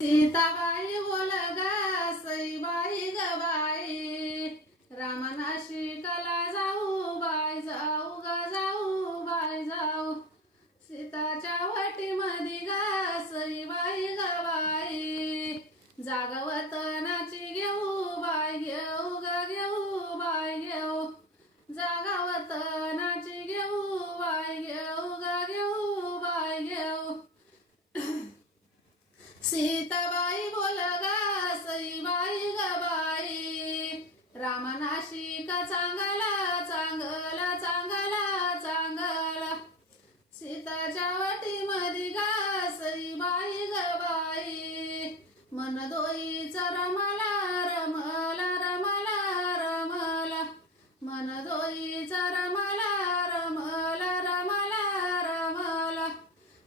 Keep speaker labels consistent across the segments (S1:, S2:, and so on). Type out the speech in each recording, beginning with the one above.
S1: सीताबाई बोल सईबाई ग बाई. रामनाशी कला जाऊ बाय जाऊ ग जाऊ बाय जाऊ. सीताच्या वाटी मधी ग सईबाई ग बाई. जागा मनदोई रमला रमला रमला. रमला मनदोई रमला रमला रमला रमला.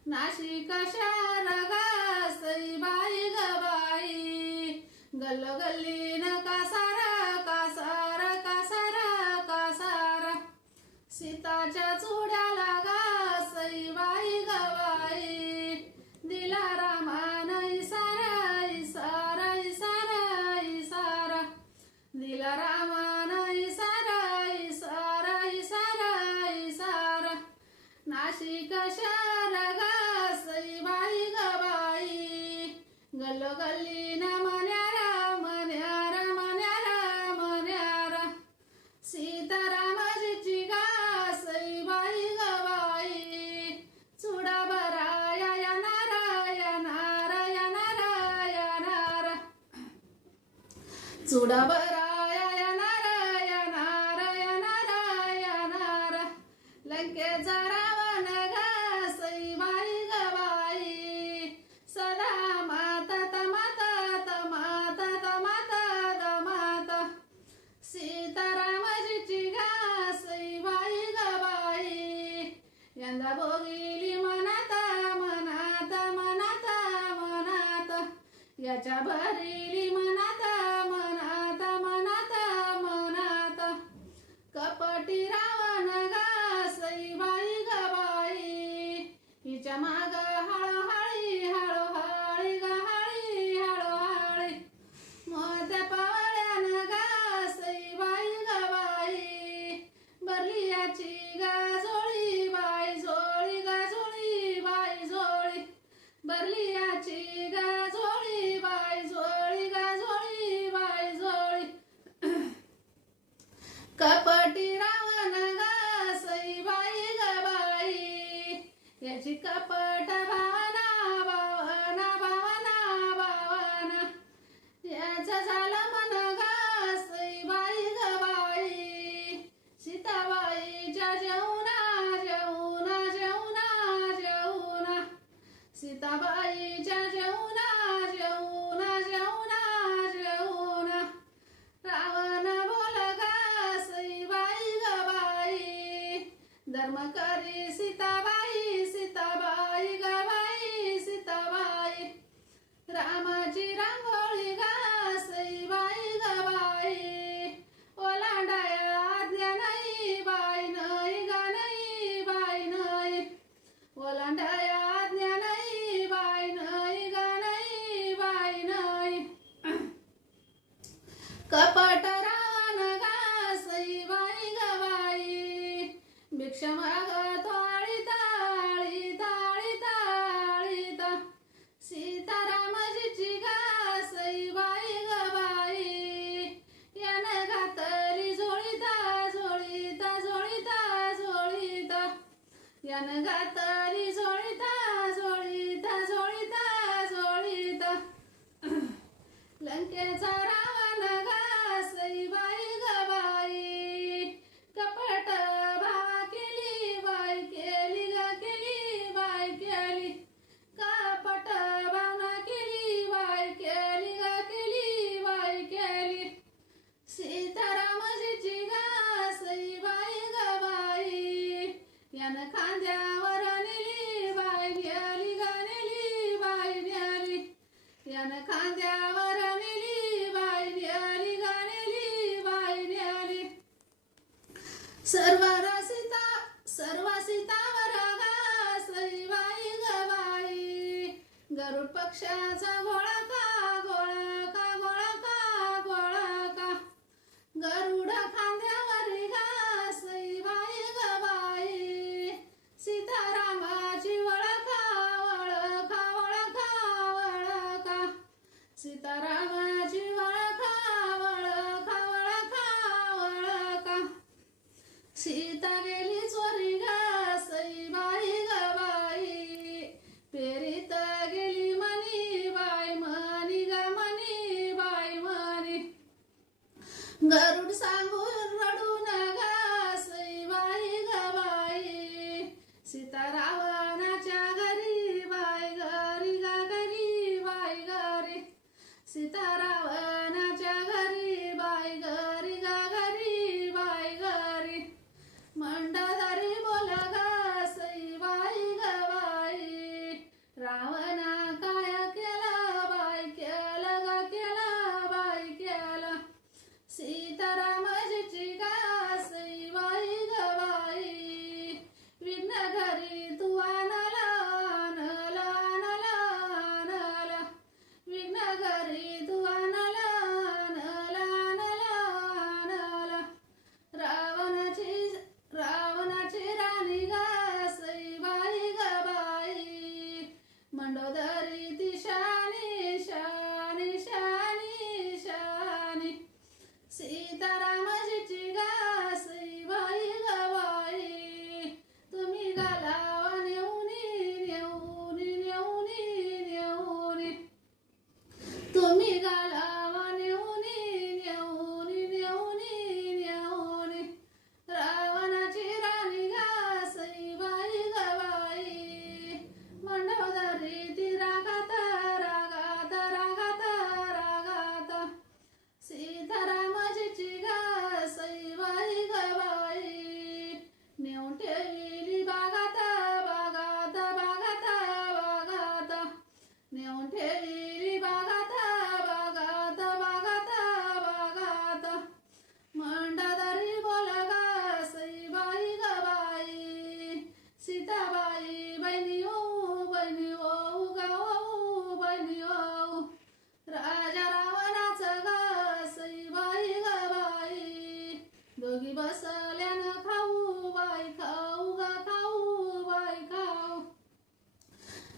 S1: नाशिक शहर गासई बाई गबाई गल्लोगल्ली न कासारा कासारा कासारा कासारा. सीताच्या चुडाबराया नाराया नाराया नाराया नारा. लंकेचा रावण गासई बाई गवाई सदा माता तमाता तमाता तमाता तमाता. सीतारामजीची गासई बाई गवाई यंदा भोगिली मनाता मनाता मनाता मनाता. याच्या भरिली कपटी रावण गाई बाई. याची कपट maka que chama यान खांद्यावर नेली बाई भ्याली गाणेली बाई भ्याली यान खांद्यावर नेली बाई भ्याली गाणेली बाई भ्याली सर्व रसिता सर्व ग बाई. गरुड पक्षाचा गोळा का गोळा का गोळा का गोळा का Garuda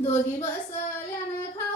S1: Rồi khi vợ sợ lẽ là khó